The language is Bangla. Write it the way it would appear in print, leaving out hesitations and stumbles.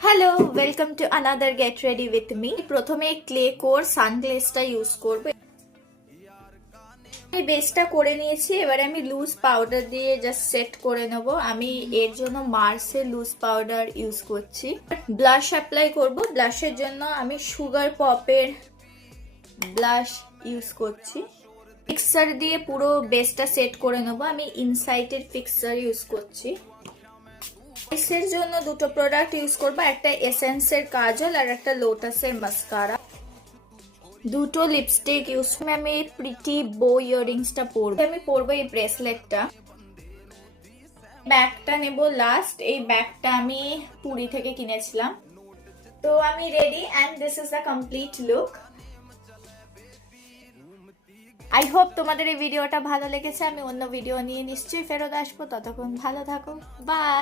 Hello, welcome to another get ready with me. প্রথমে ক্লে কোর সানগ্লেসটা ইউজ করব। আমি বেসটা করে নিয়েছি, এবারে আমি লুজ পাউডার দিয়ে জাস্ট সেট করে নেব। আমি এর জন্য মার্সের লুজ পাউডার ইউজ করছি। ব্লাশ অ্যাপ্লাই করব। ব্লাশের জন্য আমি সুগার পপের ব্লাশ ইউজ করছি। ফিক্সার দিয়ে পুরো বেসটা সেট করে নেব। আমি ইনসাইটের ফিক্সার ইউজ করছি। এর জন্য দুটো প্রোডাক্ট ইউজ করব, একটা এসেন্সের কাজল আর একটা লোটাসের মাস্কারা। দুটো লিপস্টিক ইউজ করে আমি প্রিটি বো ইয়াররিংসটা পরবো। আমি পরবো এই ব্রেসলেটটা। ব্যাগটা নেব লাস্ট। এই ব্যাগটা আমি পুরী থেকে কিনেছিলাম। তো আমি ready and this is the complete look. I hope তোমাদের এই ভিডিওটা ভালো লেগেছে। আমি অন্য ভিডিও নিয়ে নিশ্চয়ই ফেরত আসবো। ততক্ষণ ভালো থাকো, বাই।